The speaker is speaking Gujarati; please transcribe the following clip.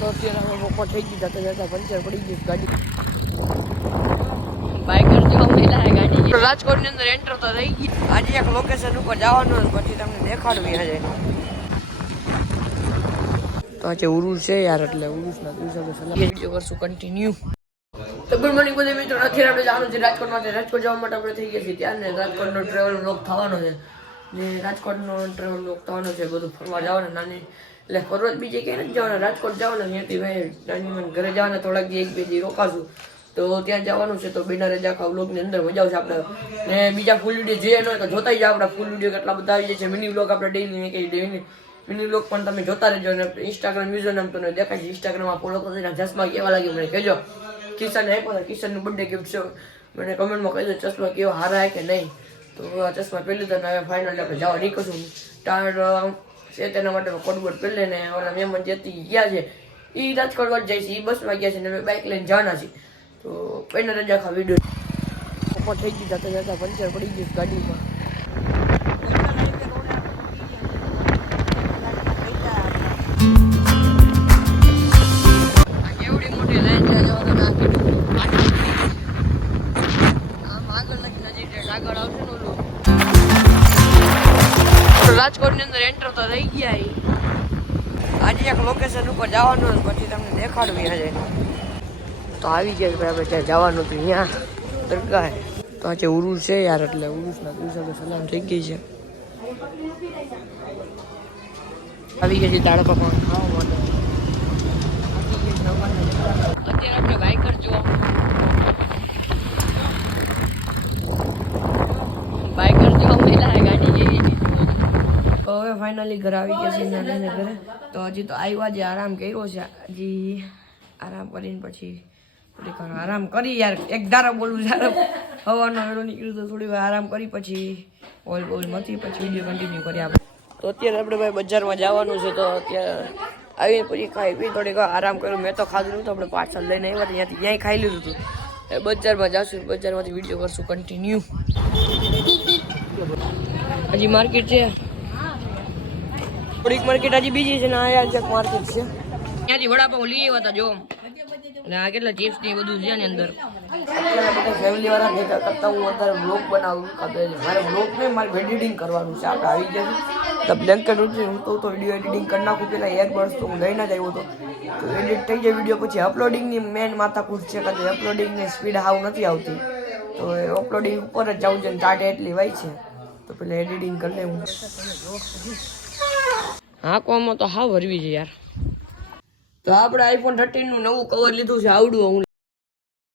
તો અત્યારે અમે બપોર થઈ ગઈ જતા જતા પંચર પડી ગયું ગાડી. બાઇકર જેવા મહિલા હે ગાડી રાજકોટની અંદર એન્ટર તો થઈ ગઈ. આજે એક લોકેશન ઉપર જવાનું પછી તમને દેખાડવી હજે તો આજે ઉરુસ છે યાર એટલે ઉરુસના દિવસે વીડિયો કરશું કન્ટિન્યુ તો ગુડ મોર્નિંગ બધા મિત્રો. અત્યારે આપણે જવાનું છે રાજકોટ માટે રાજકોટ જવા માટે આપણે થઈ ગયા છીએ ત્યાં ને રાજકોટનો ટ્રેવલ બ્લોક થવાનો છે. ને રાજકોટનો ટ્રેવલ થવાનો છે બધું ફરવા જવાનું. નાની, એટલે ફરવા બીજે ક્યાંય નથી જવાના. રાજકોટ જવાના ત્યાંથી ભાઈ નાની મને ઘરે જવાના થોડાક દી એક બે દી રોકાશું. તો ત્યાં જવાનું છે તો બિના રજા આખા બ્લોગની અંદર મજા આવશે આપણે ને બીજા ફૂલ વીડિયો જે ન હોય તો જોતા જ આપણા ફૂલ વીડિયો કેટલા બધા આવી જાય છે. મિની બ્લોગ આપણે ડેઈલી કે ડેઈલી મિની બ્લોગ પણ તમે જોતા રહેજો ને ઇન્સ્ટાગ્રામ યુઝર નામ તમને દેખાય. છે ઇન્સ્ટાગ્રામમાં ફોલો કરી ચશ્મા કેવા લાગ્યું મને કહેજો. કિશન આપ્યો કિશનનું બર્થડે ગિફ્ટ છે. મને કમેન્ટમાં કહેજો ચશ્મા કેવો હારા કે નહીં. તો ચશ્મા પહેલી તો હવે ફાઇનલ આપણે જવા નીકળશું. તાર છે તેના માટે કોડબોર્ડ પહેલે ને ઓલા મહેમાન જેથી ગયા છે. એ રાજકોટ વાત જાય છે. એ બસમાં ગયા છે ને બાઇક લઈને જવાના છીએ તો પહેલા રજા ખા વીડિયો થઈ ગઈ જતા જતા પંચર પડી ગયું ગાડીમાં. રાજકોટની અંદર એન્ટર તો થઈ ગયા આજે એક લોકેશન ઉપર જવાનું પછી તમને દેખાડવી હશે તો આવી ગયા બરાબર ત્યાં જવાનું હતું ત્યાં દરગાહ. તો આજે ઉરુસ છે યાર એટલે ઉરુસના દિવસે તો સલામ થઈ ગઈ છે. આવી ગયા છે દાળ પકવાન ખાવા માટે. અત્યારે આપણે બાઇકર જો બાઇકર જો મહિલા હે ગાડી જેવી તો હવે ફાઇનલી ઘરે આવી ગયા છે નાના ઘરે. તો હજી તો આવ્યા જે આરામ કર્યો છે. હજી આરામ કરીને પછી થોડીક વાર આરામ કરી યાર. એક ધારા બોલવું ધારો. હવાનો વેળો નીકળ્યું તો થોડી વાર આરામ કરી પછી ઓઇલ બોલ મથી પછી વીડિયો કન્ટિન્યુ કરી આપણે. તો અત્યારે આપણે ભાઈ બજારમાં જવાનું છે તો અત્યારે આવીને પછી ખાઈ પી થોડીક આરામ કર્યો. મેં તો ખાધું નહોતું આપણે પાર્સલ લઈને આવ્યા ત્યાંથી ત્યાંય ખાઈ લીધું હતું. એ બજારમાં જાશું. બજારમાંથી વીડિયો કરશું કન્ટિન્યુ હજી માર્કેટ છે. થોડીક માર્કેટ હજી બીજી છે ને અહીંયા એક માર્કેટ છે. ત્યાંથી વડાપાઉં લઈ આવ્યા હતા જો. અને આ કેટલા ચિપ્સ ને બધું છે ને અંદર. ફેમિલી વાળા ભેગા કરતા હું અત્યારે બ્લોગ બનાવું મારે બ્લોગ નહીં મારે એડિટિંગ કરવાનું છે. આપણે આવી ગયા તો બ્લેન્કેટ ઉઠી હું તો વીડિયો એડિટિંગ કરી નાખું પહેલાં એક વર્ષ તો હું લઈને જ આવ્યો હતો. તો એડિટ થઈ જાય વીડિયો પછી અપલોડિંગની મેન માથાકૂટ છે કે અપલોડિંગની સ્પીડ હાવ નથી આવતી. તો એ અપલોડિંગ ઉપર જ જવું છે ને ટાટે એટલી વાય છે. તો પેલા એડિટિંગ કરી લે હાંકવામાં તો હાવ હરવી છે યાર. તો આપણે આઈફોન થર્ટીનનું નવું કવર લીધું છે આવડું હું